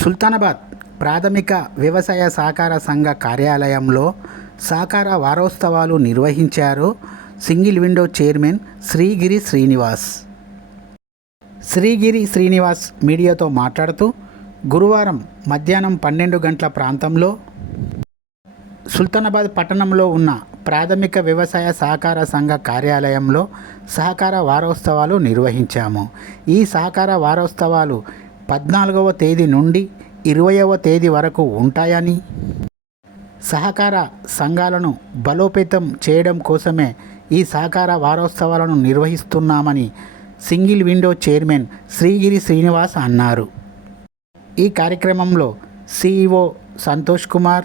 సుల్తానాబాద్ ప్రాథమిక వ్యవసాయ సహకార సంఘ కార్యాలయంలో సహకార వారోత్సవాలు నిర్వహించారు single window chairman Srigiri Srinivas. Srigiri Srinivas మీడియాతో మాట్లాడుతూ గురువారం మధ్యాహ్నం పన్నెండు గంటల ప్రాంతంలో సుల్తానాబాద్ పట్టణంలో ఉన్న ప్రాథమిక వ్యవసాయ సహకార సంఘ కార్యాలయంలో సహకార వారోత్సవాలు నిర్వహించాము. ఈ సహకార వారోత్సవాలు పద్నాలుగవ తేదీ నుండి ఇరవయవ తేదీ వరకు ఉంటాయని. సహకార సంఘాలను బలోపేతం చేయడం కోసమే ఈ సహకార వారోత్సవాలను నిర్వహిస్తున్నామని single window chairman Srigiri Srinivas అన్నారు. ఈ కార్యక్రమంలో సిఇఓ సంతోష్ కుమార్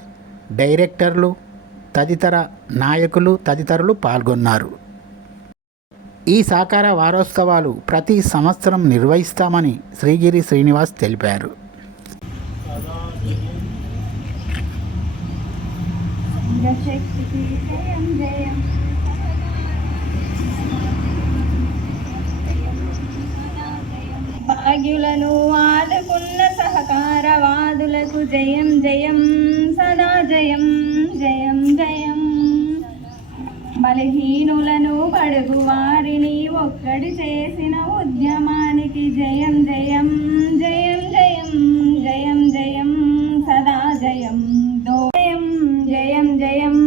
డైరెక్టర్లు తదితర నాయకులు తదితరులు పాల్గొన్నారు. ఈ సహకార వారోత్సవాలు ప్రతి సంవత్సరం నిర్వహిస్తామని శ్రీగిరి శ్రీనివాస్ తెలిపారు. శక్తికి జయం భాగ్యులను ఆదుకున్న సహకారవాదులకు జయం జయం సదా జయం. బలహీనులను బడుగు వారిని ఒక్కడి చేసిన ఉద్యమానికి జయం జయం జయం జయం జయం జయం సదా జయం జయం జయం జయం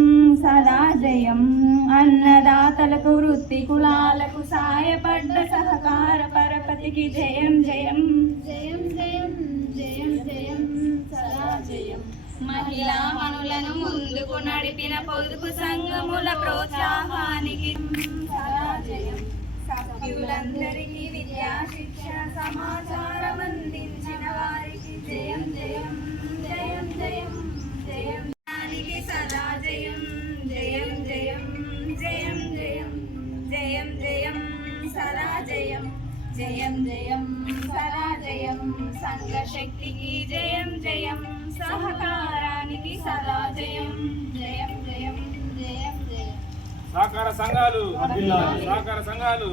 సదా జయం అన్నదాతలకు వృత్తి కులాలకు సాయపడ్డ సహకార పరపతికి జయం జయం జయం జయం జయం జయం సదా జయం మహిళా మనులను నడిపిన పొదుపు సంఘముల ప్రోత్సాహానికి జయం సభ్యులందరికీ విద్యా శిక్షణ సమాచారం అందించిన వారికి జయం జయం జయం జయం జయం దానికి సదా జయం జయం జయం జయం జయం జయం జయం సదా జయం జయం జయం సదా జయం సంఘ శక్తికి జయం జయం సహకారాన్ని సదా జయం జయం జయం జయం. జయం సహకార సంఘాలు. సహకార సంఘాలు.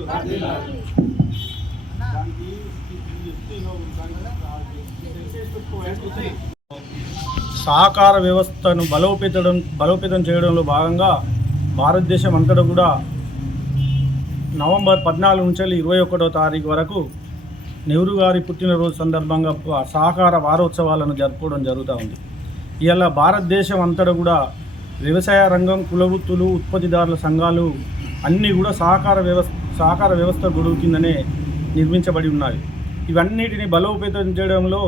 సహకార వ్యవస్థను బలోపేతడం బలోపేతం చేయడంలో భాగంగా భారతదేశం అంతటా కూడా నవంబర్ పద్నాలుగు నుంచి ఇరవై ఒకటో తారీఖు వరకు నెహ్రూ గారి పుట్టినరోజు సందర్భంగా సహకార వారోత్సవాలను జరుపుకోవడం జరుగుతూ ఉంది. ఇలా భారతదేశం అంతటా కూడా వ్యవసాయ రంగం కులవృత్తులు ఉత్పత్తిదారుల సంఘాలు అన్నీ కూడా సహకార వ్యవస్థ సహకార వ్యవస్థ గొడుగు కిందనే నిర్మించబడి ఉన్నాయి. ఇవన్నిటిని బలోపేతం చేయడంలో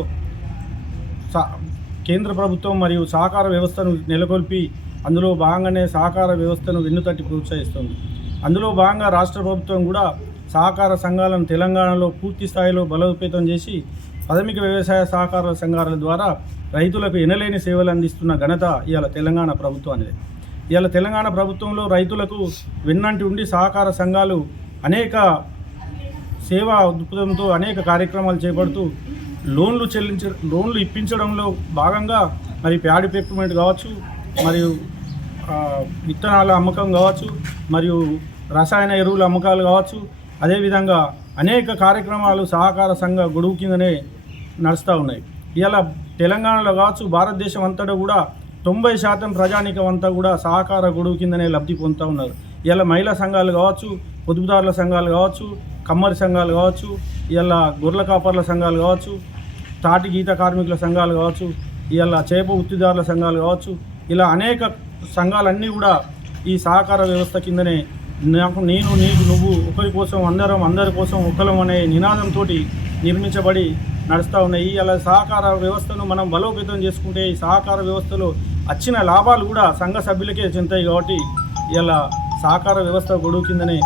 కేంద్ర ప్రభుత్వం మరియు సహకార వ్యవస్థను నెలకొల్పి అందులో భాగంగానే సహకార వ్యవస్థను వెన్నుతట్టి ప్రోత్సహిస్తుంది. అందులో భాగంగా రాష్ట్ర ప్రభుత్వం కూడా సహకార సంఘాలను తెలంగాణలో పూర్తి స్థాయిలో బలోపేతం చేసి ప్రాథమిక వ్యవసాయ సహకార సంఘాల ద్వారా రైతులకు ఎనలేని సేవలు అందిస్తున్న ఘనత ఇవాళ తెలంగాణ ప్రభుత్వానిదే. ఇవాళ తెలంగాణ ప్రభుత్వంలో రైతులకు వెన్నంటి ఉండి సహకార సంఘాలు అనేక సేవా దృక్పథంతో అనేక కార్యక్రమాలు చేపడుతూ లోన్లు చెల్లించ లోన్లు ఇప్పించడంలో భాగంగా మరి ప్యాడ్ పెక్యుమెంట్ కావచ్చు మరియు విత్తనాల అమ్మకం కావచ్చు మరియు రసాయన ఎరువుల అమ్మకాలు కావచ్చు. అదేవిధంగా అనేక కార్యక్రమాలు సహకార సంఘ గొడుగు కిందనే నడుస్తూ ఉన్నాయి. ఇలా తెలంగాణలో కావచ్చు భారతదేశం అంతటా కూడా తొంభై శాతం ప్రజానికం అంతా కూడా సహకార గొడుగు కిందనే లబ్ధి పొందుతూ ఉన్నారు. ఇలా మహిళా సంఘాలు కావచ్చు పొదుపుదారుల సంఘాలు కావచ్చు కమ్మరి సంఘాలు కావచ్చు ఇలా గొర్రెల కాపర్ల సంఘాలు కావచ్చు తాటి గీత కార్మికుల సంఘాలు కావచ్చు ఇలా చేప వృత్తిదారుల సంఘాలు కావచ్చు ఇలా అనేక సంఘాలన్నీ కూడా ఈ సహకార వ్యవస్థ కిందనే నాకు నేను నీకు నువ్వు ఒకరి కోసం అందరం అందరి కోసం ఒకరం అనే నినాదంతో నిర్మించబడి నడుస్తూ ఉన్నాయి. అలా సహకార వ్యవస్థను మనం బలోపేతం చేసుకుంటే ఈ సహకార వ్యవస్థలో వచ్చిన లాభాలు కూడా సంఘ సభ్యులకే చెందుతాయి కాబట్టి ఇలా సహకార వ్యవస్థ గొడుగు కిందనే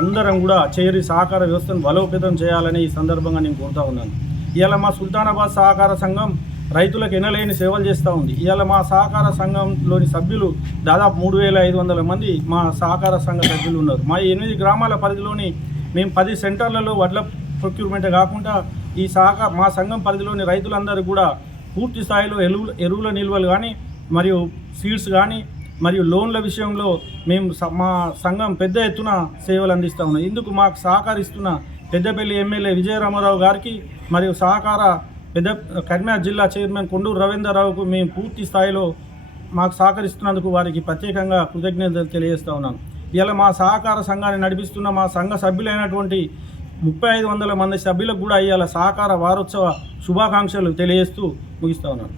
అందరం కూడా చేరి సహకార వ్యవస్థను బలోపేతం చేయాలని ఈ సందర్భంగా నేను కోరుతా ఉన్నాను. ఇవాళ మా సుల్తానాబాద్ సహకార సంఘం రైతులకు ఎనలేని సేవలు చేస్తూ ఉంది. ఇవాళ మా సహకార సంఘంలోని సభ్యులు దాదాపు మూడు వేల ఐదు వందల మంది మా సహకార సంఘ సభ్యులు ఉన్నారు. మా ఎనిమిది గ్రామాల పరిధిలోని మేము పది సెంటర్లలో వడ్ల ప్రొక్యూర్మెంట్ కాకుండా ఈ సహకార మా సంఘం పరిధిలోని రైతులందరూ కూడా పూర్తి స్థాయిలో ఎరువుల ఎరువుల నిల్వలు కానీ మరియు సీడ్స్ కానీ మరియు లోన్ల విషయంలో మేము స- మా సంఘం పెద్ద ఎత్తున సేవలు అందిస్తూ ఉన్నాం. ఇందుకు మాకు సహకరిస్తున్న పెద్దపల్లి ఎమ్మెల్యే విజయరామారావు గారికి మరియు సహకార పెద్ద కరీంనగర్ జిల్లా చైర్మన్ కొండూరు రవీంద్రరావుకు మేము పూర్తి స్థాయిలో మాకు సహకరిస్తున్నందుకు వారికి ప్రత్యేకంగా కృతజ్ఞతలు తెలియజేస్తూ ఉన్నాను ఇలా మా సహకార సంఘాన్ని నడిపిస్తున్న మా సంఘ సభ్యులైనటువంటి ముప్పై ఐదు వందల మంది సభ్యులకు కూడా ఇవాళ సహకార వారోత్సవ శుభాకాంక్షలు తెలియజేస్తూ ముగిస్తా ఉన్నాను.